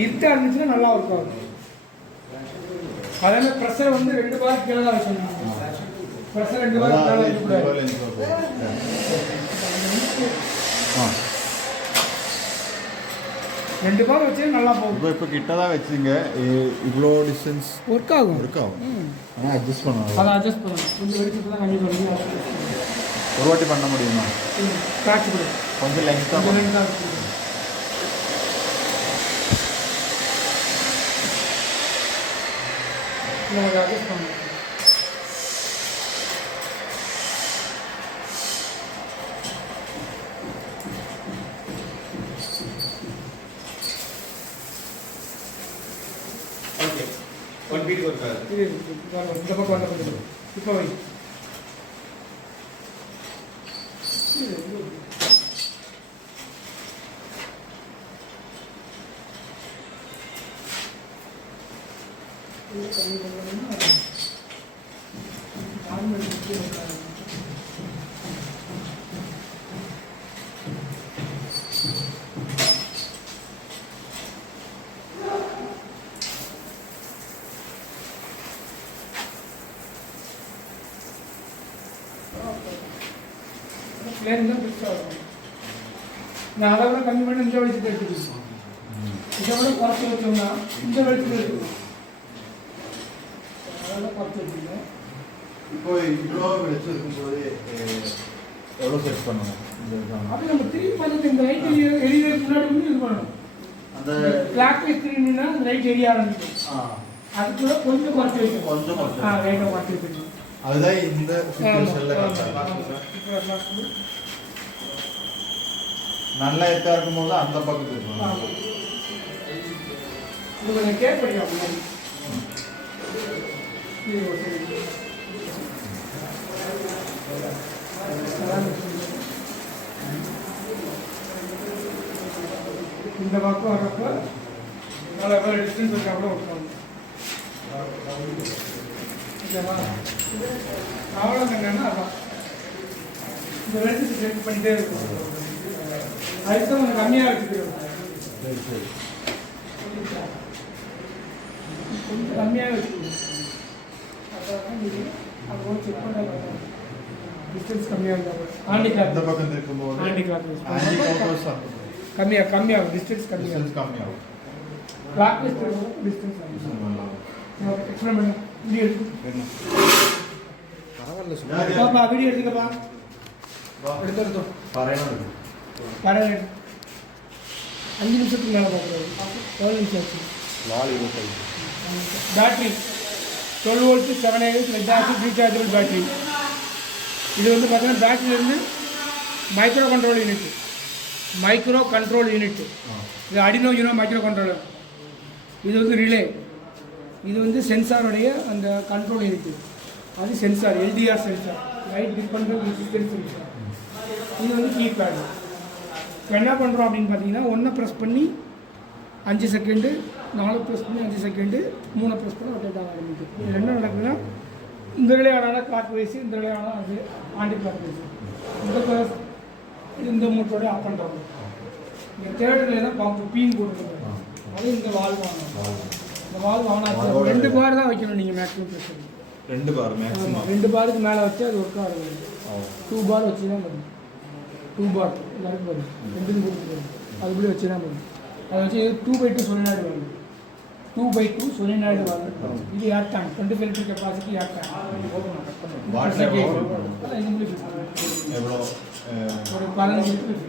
இருட்டாக இருந்துச்சுன்னா நல்லா இருக்கும். அதே மாதிரி ப்ரெஷர் வந்து 2 பார் கீழே தான் வச்சுக்கணும். ப்ரெஷர் 2 பார் கீழே வைக்கக்கூடாது. 2 பார் வச்சு நல்லா போகும். இப்போ கிட்ட தான் வச்சுங்க, இவ்வளோ டிஸ்டன்ஸ் ஒர்க் ஆகும். ஆனால் அட்ஜஸ்ட் பண்ணணும். அதை அட்ஜஸ்ட் பண்ணணும். கொஞ்சம் வெளிச்சத்தில் தான் கம்மி பண்ணணும். ஒரு வாட்டி பண்ண முடியுமா? காட்சி கொடுக்கும். கொஞ்சம் லெங்க்தாக அட்ஜஸ்ட் பண்ணணும். ஓகே, 1 பீட் ஒர்க் ஆகுது. இந்த பக்கம் வந்து இப்போ வை. நான் அதை விட கம்மி பண்ணி இந்த வெளிச்சத்தை எடுத்துக்கணும். இதை விட குறைச்சி வச்சோம்னா இந்த வெளிச்சத்தை எடுத்துக்கணும். அதெல்லாம் குறைச்சி வச்சுக்கணும். இப்போ இவ்வளோ வெளிச்சம் இருக்கும்போது எவ்வளோ செட் பண்ணணும்? அது நம்ம திரும்பி பார்த்து இந்த லைட் எரியறதுக்கு முன்னாடி வந்து இது பண்ணணும். அந்த கிளாக் வைஸ் திரும்பினா அந்த லைட் எரிய ஆரம்பிக்கும். அதுக்குள்ள கொஞ்சம் குறைச்சி வைக்கணும். கொஞ்சம் லைட்டாக குறைச்சி வைக்கணும். அதுதான் இந்த நல்லா எத்தா இருக்கும்போது அந்த பக்கத்துக்கு இருக்கணும். இது கொஞ்சம் கேர் பண்ணிக்கலாம். இந்த பக்கம் வரப்போ நல்லா எவ்வளோ டிஸ்டன்ஸ் இருக்கா கூட விட்டுருவாங்க. ஓகேவா? அவ்வளோ என்னன்னா அதான் இந்த வெளிச்சத்தை செக் பண்ணிட்டே இருக்கும். அதுக்கு கொஞ்சம் கம்மியாக வச்சுக்கிறோம். கொஞ்சம் கம்மியாக வச்சுக்கணும். அதான் அது செக் பண்ண டிஸ்டன்ஸ் கம்மியாக இருந்தால் ஆண்டி கிளாக் இந்த பக்கம் இருக்கும்போது ஆண்டி கிளாக் கம்மியாகும். டிஸ்டன்ஸ் கம்மியாகும். கிளாக் வைஸ் டிஸ்டன்ஸ் எக்ஸ்பிளைன் பண்ணு. வீடியோ எடுத்து பாப்பா, வீடியோ எடுத்துக்கப்பா. எடுத்து പറയണം. 5 நிமிஷத்துக்கு மேலே பார்க்குறது. எவ்வளோ நிமிஷம் ஆச்சு? Battery 12 volt 7 AH lead acid rechargeable battery. இது வந்து பார்த்தீங்கன்னா பேட்டரியிலேருந்து மைக்ரோ கண்ட்ரோல் யூனிட். இது அடினோ யூனோ மைக்ரோ கண்ட்ரோலர். இது வந்து ரிலே. இது வந்து சென்சாருடைய அந்த கண்ட்ரோல் யூனிட். அது sensor, LTR sensor, light dependent resistance sensor. இது வந்து கீபேடு. இப்போ என்ன பண்ணுறோம் அப்படின்னு பார்த்தீங்கன்னா, 1 ப்ரெஸ் பண்ணி 5 செகண்டு, 4 ப்ரெஸ் பண்ணி 5 செகண்டு, 3 ப்ரெஸ் பண்ணி ரொட்டேட் ஆக ஆரம்பிக்கும். இது என்ன நடக்குதுன்னா, இந்த விளையாடான கிளாக் வைஸ், இந்த விளையாடான அது ஆண்டி கிளாக் வைஸ். இந்த மூட்டோட ஆஃப் பண்ணுறோம். இங்கே தேட்டரில் தான் பம்பு பீன் போட்டுருக்கோம். அது இந்த வால்வு வாங்கணும். இந்த வால்வு ஆன் ஆகும். 2 பார் தான் வைக்கணும் நீங்கள் மேக்ஸிமம் ப்ரெஷர். 2 பார் மேக்ஸிமம். 2 பாருக்கு மேலே வச்சு அது ஒர்க் ஆகுது. ஓ 2 பார் வச்சு தான் பண்ணும். 2 பார் எல்லாருக்கும் வரும். 2 போட்டு அதுபடி வச்சு தான் பண்ணும். அதை வச்சு 2x2 சொலினாய்டு வரும். 2x2 சொலினாய்டு வரும். இது ஏர் டேங்க் 25 லிட்டர் கெப்பாசிட்டி ஏர் டேங்க். வாட்டர் அதான் இது முடியும். எவ்வளோ ஒரு 15 லிட்டர்